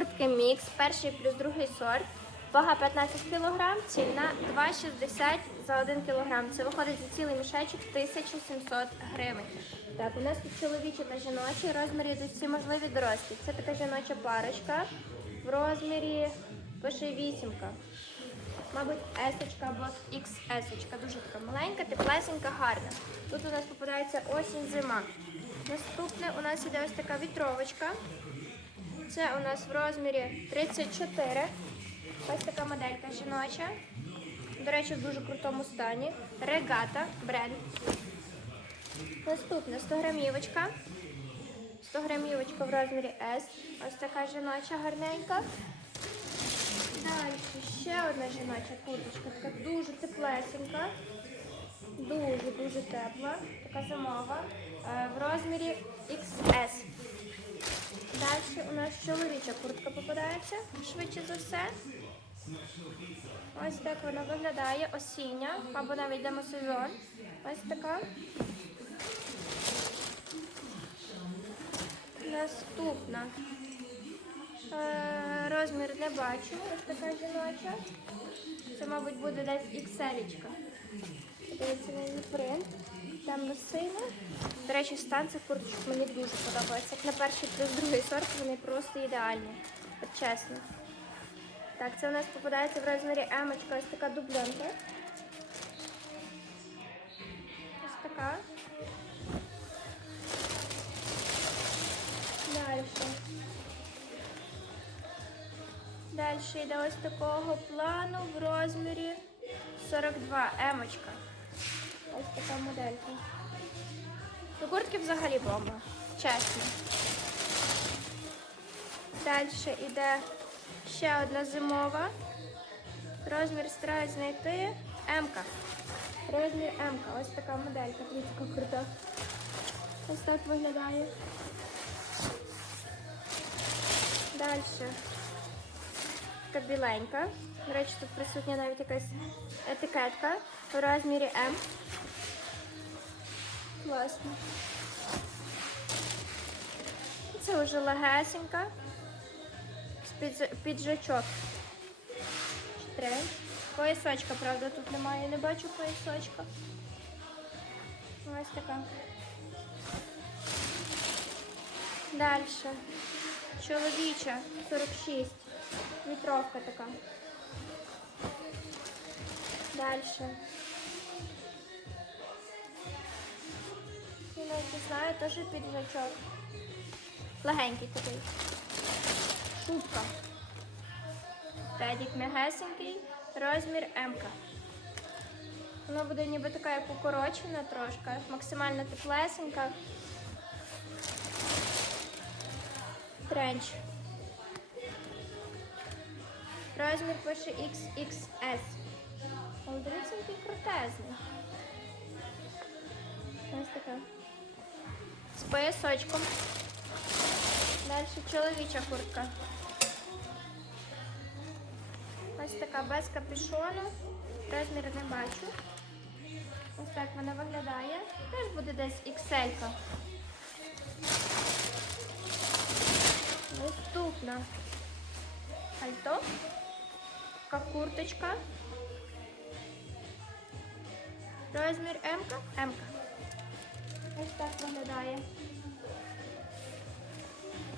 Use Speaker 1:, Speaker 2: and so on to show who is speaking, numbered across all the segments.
Speaker 1: Куртки мікс, перший плюс другий сорт. Вага 15 кг, ціна 2,60 за 1 кг. Це виходить за цілий мішечок 1700 гривень. Так, у нас тут чоловічі та жіночі, розміри йдуть всі можливі дорослі. Це така жіноча парочка в розмірі пише вісімка. Мабуть, есочка або XS-очка. Дуже така маленька, теплесенька, гарна. Тут у нас попадається осінь, зима. Наступне у нас іде ось така вітровочка. Це у нас в розмірі 34. Ось така моделька жіноча. До речі, в дуже крутому стані. Регата бренд. Наступна 100 грамівочка. 100 грамівочка в розмірі S. Ось така жіноча гарненька. Далі ще одна жіноча курточка, така дуже теплесенька, дуже-дуже тепла, така зимова, е, в розмірі XS. Далі у нас чоловіча куртка попадається, швидше за все. Ось так вона виглядає осіння або навіть демосезон. Ось така. Наступна. Е, Розмір не бачу. Ось така жіноча. Це, мабуть, буде десь XL. Подивіться на її принт. Темно синя. До речі, стан цих курточок мені дуже подобається. Як на перший плюс другий сорт вони просто ідеальні. От чесно. Так, це у нас попадається в розмірі М, ось така дубльонка. Ось така. Далі. Далі йде ось такого плану в розмірі 42 емочка. Така моделька. До куртки взагалі бомба. Чесно. Далі йде ще одна зимова. Розмір стараюсь знайти. М-ка. Розмір М-ка. Ось така моделька. Яка крута. Ось так виглядає. Далі. Така біленька. До речі, тут присутня навіть якась етикетка у розмірі М. Класно. Це вже легесенька. Піджачок. Штрень. Поясочка, правда, тут немає, не бачу поясочка. Ось така. Далі. Чоловіча 46. Вітровка така. Далі. Знаю, теж піджачок. Легенький такий. Шубка. Тедік м'ягесенький. Розмір М. Воно буде ніби така як укорочена трошки, максимально теплесенька. Тренч. Розмір пише XXS. Який крутезний. Ось така. З поясочком. Далі чоловіча куртка. Ось така без капюшону. Розмір не бачу. Ось так вона виглядає. Теж буде десь XL. -ка. Наступна. Пальто. Така курточка. Розмір М. М. Ось так виглядає.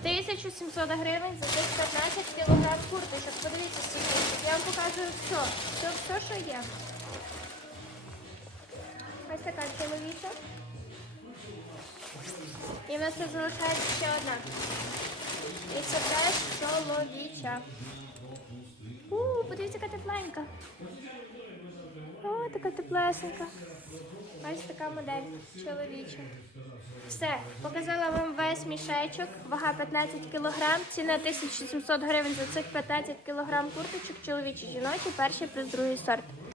Speaker 1: 1700 гривень за тих 15 кілограм курточок. Подивіться скільки. Я вам показую все. Все, все, що є. Ось така чоловіча. І в нас тут залишається ще одна. І це теж чоловіча. У, подивіться, яка тепленька. О, така теплесенька. Ось така модель чоловіча. Все, показала вам весь мішечок, вага 15 кг, ціна 1700 гривень за цих 15 кг курточок, чоловічі жіночі, перший плюс другий сорт.